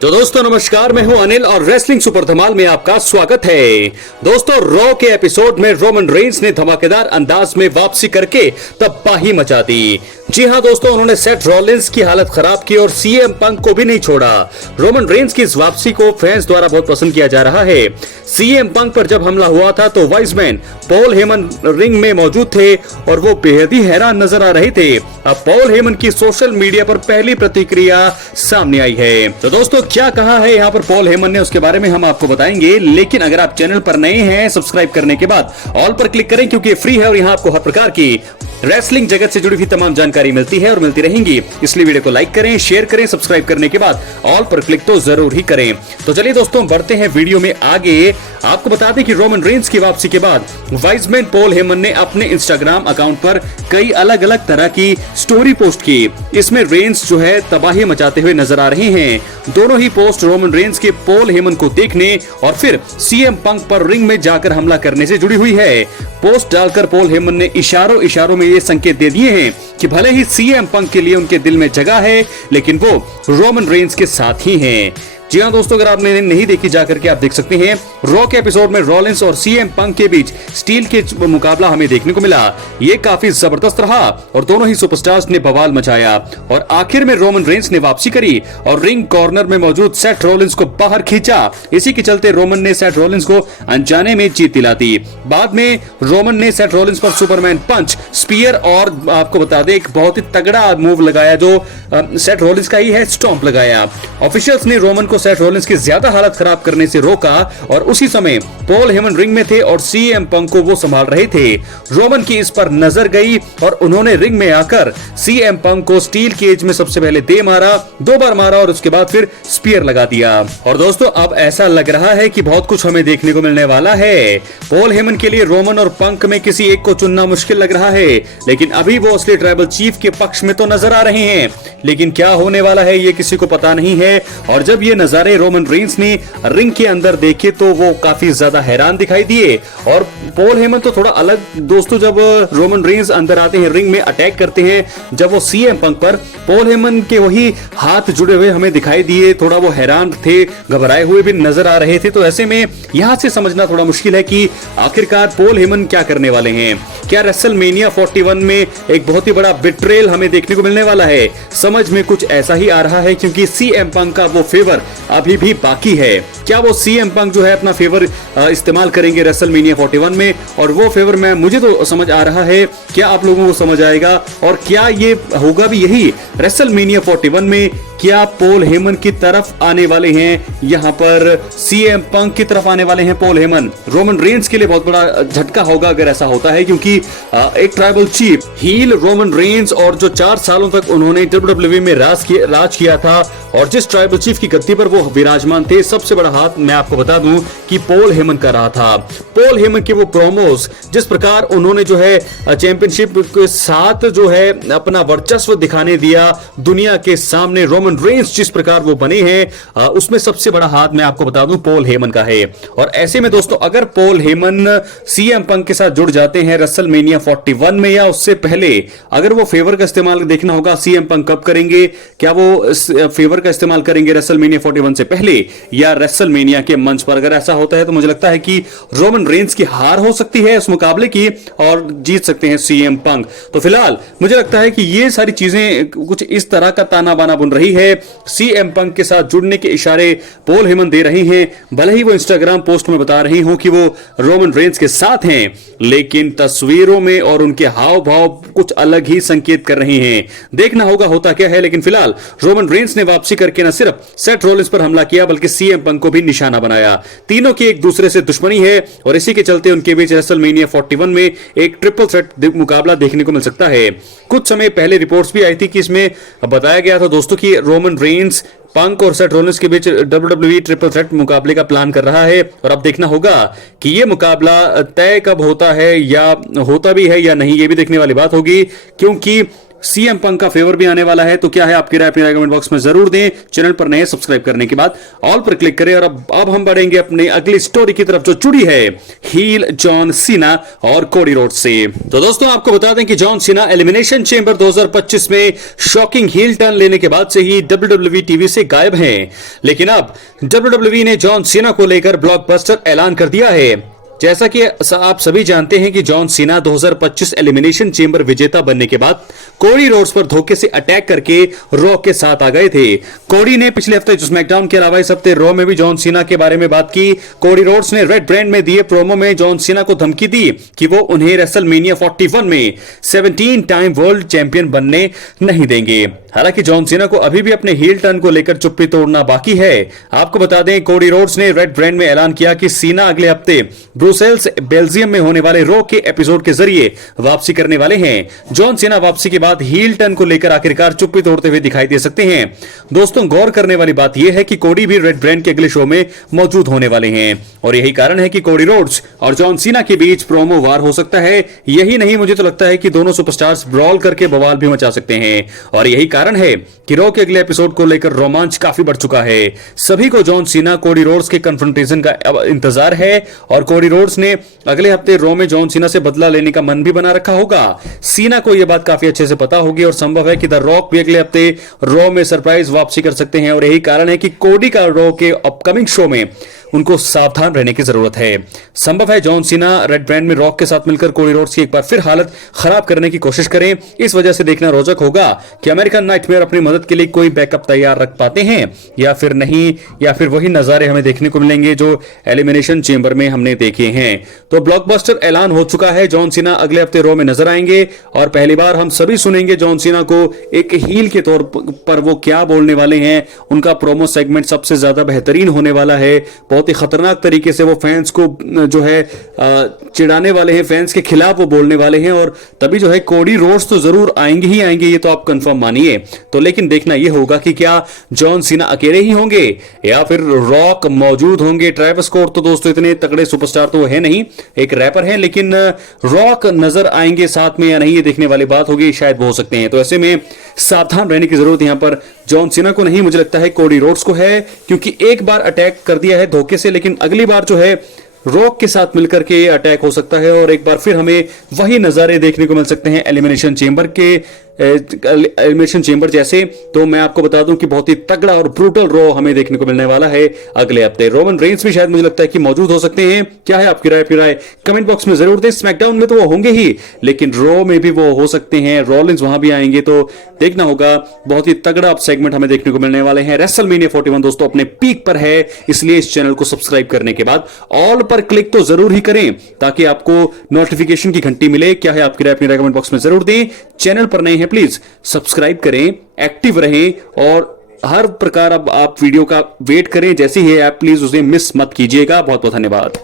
तो दोस्तों नमस्कार, मैं हूं अनिल और रेसलिंग सुपर धमाल में आपका स्वागत है। दोस्तों रॉ के एपिसोड में रोमन रेंस ने धमाकेदार अंदाज में वापसी करके तबाही मचा दी। जी हां दोस्तों, उन्होंने सेथ रॉलिंस की हालत खराब की और सीएम पंक को भी नहीं छोड़ा। रोमन रेंस की इस वापसी को फैंस द्वारा बहुत पसंद किया जा रहा है। सीएम पंक पर जब हमला हुआ था तो वाइजमैन पॉल हेमन रिंग में मौजूद थे और वो बेहद ही हैरान नजर आ रहे थे। अब पॉल हेमन की सोशल मीडिया पर पहली प्रतिक्रिया सामने आई है। तो दोस्तों क्या कहा है यहाँ पर पॉल हेमन ने, उसके बारे में हम आपको बताएंगे। लेकिन अगर आप चैनल पर नए हैं, सब्सक्राइब करने के बाद ऑल पर क्लिक करें क्योंकि फ्री है और यहाँ आपको हर प्रकार की रेसलिंग जगत से जुड़ी हुई तमाम जानकारी मिलती है और मिलती रहेंगी। इसलिए वीडियो को लाइक करें, शेयर करें, सब्सक्राइब करने के बाद ऑल पर क्लिक तो जरूर ही करें। तो चलिए दोस्तों बढ़ते हैं वीडियो में आगे। आपको बता दें कि रोमन रेंस की वापसी के बाद वाइजमैन पॉल हेमन ने अपने इंस्टाग्राम अकाउंट पर कई अलग अलग तरह की स्टोरी पोस्ट की। इसमें रेंस जो है तबाही मचाते हुए नजर आ रहे हैं। दोनों ही पोस्ट रोमन रेंस के पॉल हेमन को देखने और फिर सीएम पंक पर रिंग में जाकर हमला करने से जुड़ी हुई है। पोस्ट डालकर पॉल हेमन ने इशारों में ये संकेत दे दिए हैं कि भले ही सीएम पंक के लिए उनके दिल में जगह है, लेकिन वो रोमन रेंस के साथ ही हैं। जी हाँ दोस्तों, अगर आपने नहीं देखी जाकर के आप देख सकते हैं। रॉ के एपिसोड में रॉलिंस और सीएम पंक के बीच स्टील के मुकाबला हमें देखने को मिला। ये काफी जबरदस्त रहा और दोनों ही सुपरस्टार्स ने बवाल मचाया और आखिर में रोमन रेंस ने वापसी करी और रिंग कॉर्नर में मौजूद सेथ रॉलिंस को बाहर खींचा। इसी के चलते रोमन ने सेथ रॉलिंस को अनजाने में जीत दिला दी। बाद में रोमन ने सेथ रॉलिंस पर सुपरमैन पंच, स्पीयर और आपको बता दें एक बहुत ही तगड़ा मूव लगाया जो सेथ रॉलिंस का ही है, स्टॉम्प लगाया। ऑफिशियल्स ने रोमन को सेथ रॉलिंस की ज्यादा हालत खराब करने से रोका और उसी समय पॉल हेमन रिंग में थे और सीएम पंक को वो संभाल रहे थे। रोमन की इस पर नजर गई और उन्होंने रिंग में आकर सीएम पंक को स्टील केज में सबसे पहले दे मारा, 2 बार मारा और उसके बाद फिर स्पीयर लगा दिया। और दोस्तों अब ऐसा लग रहा है कि बहुत कुछ हमें देखने को मिलने वाला है। पॉल हेमन के लिए रोमन और पंक में किसी एक को चुनना मुश्किल लग रहा है, लेकिन अभी वो असली ट्राइबल चीफ के पक्ष में तो नजर आ रहे हैं। लेकिन क्या होने वाला है ये किसी को पता नहीं है। और जब ये नजारे रोमन रेंस ने रिंग के अंदर देखे तो वो काफी ज्यादा हैरान दिखाई दिए। और पॉल हेमन तो थोड़ा अलग दोस्तों, जब रोमन रेंस अंदर आते हैं रिंग में अटैक करते हैं, जब वो सीएम पंक पर पॉल हेमन के वही हाथ जुड़े हुए हमें दिखाई दिए। थोड़ा वो हैरान थे, घबराए हुए भी नजर आ रहे थे। तो ऐसे में यहां से समझना थोड़ा मुश्किल है कि आखिरकार पॉल हेमन क्या करने वाले हैं। क्या रेसलमेनिया 41 में एक बहुत ही बड़ा बिट्रेल हमें देखने को मिलने वाला है? समझ में कुछ ऐसा ही आ रहा है क्योंकि सीएम पंक का वो फेवर अभी भी बाकी है। क्या वो सीएम पंक जो है अपना फेवर इस्तेमाल करेंगे रेसलमेनिया 41 में? और वो फेवर में मुझे तो समझ आ रहा है, क्या आप लोगों को समझ आएगा? और क्या ये होगा भी यही रेसलमेनिया 41 में? क्या पॉल हेमन की तरफ आने वाले हैं, यहाँ पर सीएम पंक की तरफ आने वाले हैं पॉल हेमन? रोमन रेंस के लिए बहुत बड़ा झटका होगा अगर ऐसा होता है, क्योंकि एक tribal chief heel Roman Reigns और जो 4 सालों तक उन्होंने डब्ल्यूडब्ल्यूई में राज किया था और जिस ट्राइबल चीफ की गद्दी पर वो विराजमान थे, सबसे बड़ा हाथ मैं आपको बता दूं कि पॉल हेमन का रहा था। पॉल हेमन के वो प्रोमोस, जिस प्रकार उन्होंने जो है चैंपियनशिप के साथ जो है अपना वर्चस्व दिखाने दिया दुनिया के सामने, रोमन रेंस जिस प्रकार वो बने हैं, उसमें सबसे बड़ा हाथ मैं आपको बता दूं पॉल हेमन का है। और ऐसे में दोस्तों अगर पॉल हेमन सीएम पंक के साथ जुड़ जाते हैं रेसलमेनिया 41 में या उससे पहले, अगर वो फेवर का इस्तेमाल देखना होगा सीएम पंक कब करेंगे। क्या वो फेवर का इस्तेमाल करेंगे रेसलमेनिया 41 से पहले या रेसलमेनिया के मंच पर? अगर ऐसा होता है तो मुझे लगता है कि रोमन रेंस की हार हो सकती है उस मुकाबले की और जीत सकते हैं सीएम पंक। तो फिलहाल मुझे लगता है कि ये सारी चीजें कुछ इस तरह का ताना बाना बुन रही है। सीएम पंक के साथ जुड़ने के इशारे पॉल हेमन दे रही हैं। भले ही वो इंस्टाग्राम पोस्ट में बता रही हो कि वो रोमन रेंस के साथ हैं, लेकिन तस्वीरों में और उनके हाव भाव कुछ अलग ही संकेत कर रहे हैं। देखना होगा होता क्या है। लेकिन फिलहाल रोमन रेंस ने वापसी करके न सिर्फ सेथ रॉलिंस पर हमला किया बल्कि सीएम पंक को भी निशाना बनाया। तीनों की एक दूसरे से दुश्मनी है और इसी के चलते उनके बीच रेसलमेनिया 41 में एक ट्रिपल थ्रेट मुकाबला देखने को मिल सकता है। कुछ समय पहले रिपोर्ट्स भी आई थी कि इसमें बताया गया था दोस्तों कि रोमन रेंस, पंक और सेथ रॉलिंस के बीच डब्ल्यूडब्ल्यूई ट्रिपल थ्रेट मुकाबले का प्लान कर रहा है। और अब देखना होगा कि यह मुकाबला तय कब होता है या होता भी है या नहीं, ये भी देखने वाली बात होगी, क्योंकि सीएम पंक का फेवर भी आने वाला है। तो क्या है आपकी राय, अपनी राय कमेंट बॉक्स में जरूर दें। चैनल पर नए सब्सक्राइब करने के बाद ऑल पर क्लिक करें। और अब हम बढ़ेंगे अपने अगली स्टोरी की तरफ जो जुड़ी है हील जॉन सीना और कोडी रोड्स से। तो दोस्तों आपको बता दें कि जॉन सीना एलिमिनेशन चेंबर 2025 में शॉकिंग हील टर्न लेने के बाद से ही WWE टीवी से गायब हैं। लेकिन अब WWE ने जॉन सीना को लेकर ब्लॉकबस्टर ऐलान कर दिया है। जैसा कि आप सभी जानते हैं कि जॉन सीना 2025 एलिमिनेशन चेंबर विजेता बनने के बाद कोडी रोड्स पर धोखे से अटैक करके रॉ के साथ आ गए थे। कोडी ने पिछले हफ्ते स्मैकडाउन के अलावा इस हफ्ते रॉ में भी जॉन सीना के बारे में बात की। कोडी रोड्स ने रेड ब्रांड में दिए प्रोमो में जॉन सीना को धमकी दी कि वो उन्हें रेसलमेनिया 41 में 17 टाइम वर्ल्ड चैंपियन बनने नहीं देंगे। हालांकि जॉन सीना को अभी भी अपने हील टर्न को लेकर चुप्पी तोड़ना बाकी है। आपको बता दें कोडी रोड्स ने रेड ब्रांड में ऐलान किया कि सीना अगले हफ्ते ब्रुसेल्स बेल्जियम में होने वाले रॉ के एपिसोड के जरिए वापसी करने वाले हैं। जॉन सीना वापसी के बाद हील टर्न को लेकर आखिरकार चुप्पी तोड़ते हुए दिखाई दे सकते हैं। दोस्तों गौर करने वाली बात यह है कि कोडी भी रेड ब्रांड के अगले शो में मौजूद होने वाले हैं और यही कारण है कि कोडी रोड्स और जॉन सीना के बीच प्रोमो वार हो सकता है। यही नहीं, मुझे तो लगता है कि दोनों सुपरस्टार्स ब्रॉल करके बवाल भी मचा सकते हैं और यही कारण है कि रॉ के अगले एपिसोड को लेकर रोमांच काफी बढ़ चुका है। सभी को जॉन सीना कोडी रोड्स के कन्फ्रंटेशन का इंतजार है और कोडी रोड्स ने अगले हफ्ते रॉ में जॉन सीना से बदला लेने का मन भी बना रखा होगा। सीना को यह बात काफी अच्छे से पता होगी और संभव है कि द रॉक भी अगले हफ्ते रॉ में सरप्राइज वापसी कर सकते हैं और यही कारण है कि कोडी का रॉ के अपकमिंग शो में उनको सावधान रहने की जरूरत है। संभव है जॉन सीना रेड ब्रांड में रॉक के साथ मिलकर कोडी रोड्स की एक बार फिर हालत खराब करने की कोशिश करें। इस वजह से देखना रोचक होगा कि अमेरिकन नाइटमेयर अपनी मदद के लिए कोई बैकअप तैयार रख पाते हैं या फिर नहीं, या फिर वही नजारे हमें देखने को मिलेंगे जो एलिमिनेशन चेंबर में हमने देखे हैं। तो ब्लॉकबस्टर ऐलान हो चुका है, जॉन सीना अगले हफ्ते रॉ में नजर आएंगे और पहली बार हम सभी सुनेंगे जॉन सीना को एक हील के तौर पर वो क्या बोलने वाले हैं। उनका प्रोमो सेगमेंट सबसे ज्यादा बेहतरीन होने वाला है। बहुत ही खतरनाक तरीके से वो फैंस को जो है चिढ़ाने वाले हैं, फैंस के खिलाफ वो बोलने वाले हैं और तभी जो है कोडी रोड्स तो जरूर आएंगे ही आएंगे, ये तो आप कंफर्म मानिए। तो लेकिन देखना ये होगा कि क्या जॉन सीना अकेले ही होंगे या फिर रॉक मौजूद होंगे। ट्रेविस स्कॉट तो दोस्तों इतने तगड़े सुपरस्टार तो है नहीं, एक रैपर है, लेकिन रॉक नजर आएंगे साथ में या नहीं, ये देखने वाली बात होगी। शायद वो हो सकते हैं। तो ऐसे में सावधान रहने की जरूरत यहां पर जॉन सीना को नहीं, मुझे लगता है कोडी रोड्स को है, क्योंकि एक बार अटैक कर दिया है धोखे से, लेकिन अगली बार जो है रॉक के साथ मिलकर के अटैक हो सकता है और एक बार फिर हमें वही नजारे देखने को मिल सकते हैं एलिमिनेशन चेंबर जैसे। तो मैं आपको बता दूं कि बहुत ही तगड़ा और ब्रूटल रॉ हमें देखने को मिलने वाला है अगले हफ्ते। रोमन रेंस भी शायद मुझे लगता है कि मौजूद हो सकते हैं। क्या है आपकी राय? फिर कमेंट बॉक्स में जरूर दें। स्मैकडाउन में तो वो होंगे ही, लेकिन रॉ में भी वो हो सकते हैं, रॉलिंस वहां भी आएंगे, तो देखना होगा। बहुत ही तगड़ा सेगमेंट हमें देखने को मिलने वाले हैं। रेसलमेनिया 41 दोस्तों अपने पीक पर है, इसलिए इस चैनल को सब्सक्राइब करने के बाद ऑल पर क्लिक तो जरूर ही करें ताकि आपको नोटिफिकेशन की घंटी मिले। क्या है आपकी राय? अपनी राय कमेंट बॉक्स में जरूर दें। चैनल पर नए हैं प्लीज सब्सक्राइब करें, एक्टिव रहें और हर प्रकार अब आप वीडियो का वेट करें। जैसे ही ऐप प्लीज उसे मिस मत कीजिएगा। बहुत बहुत धन्यवाद।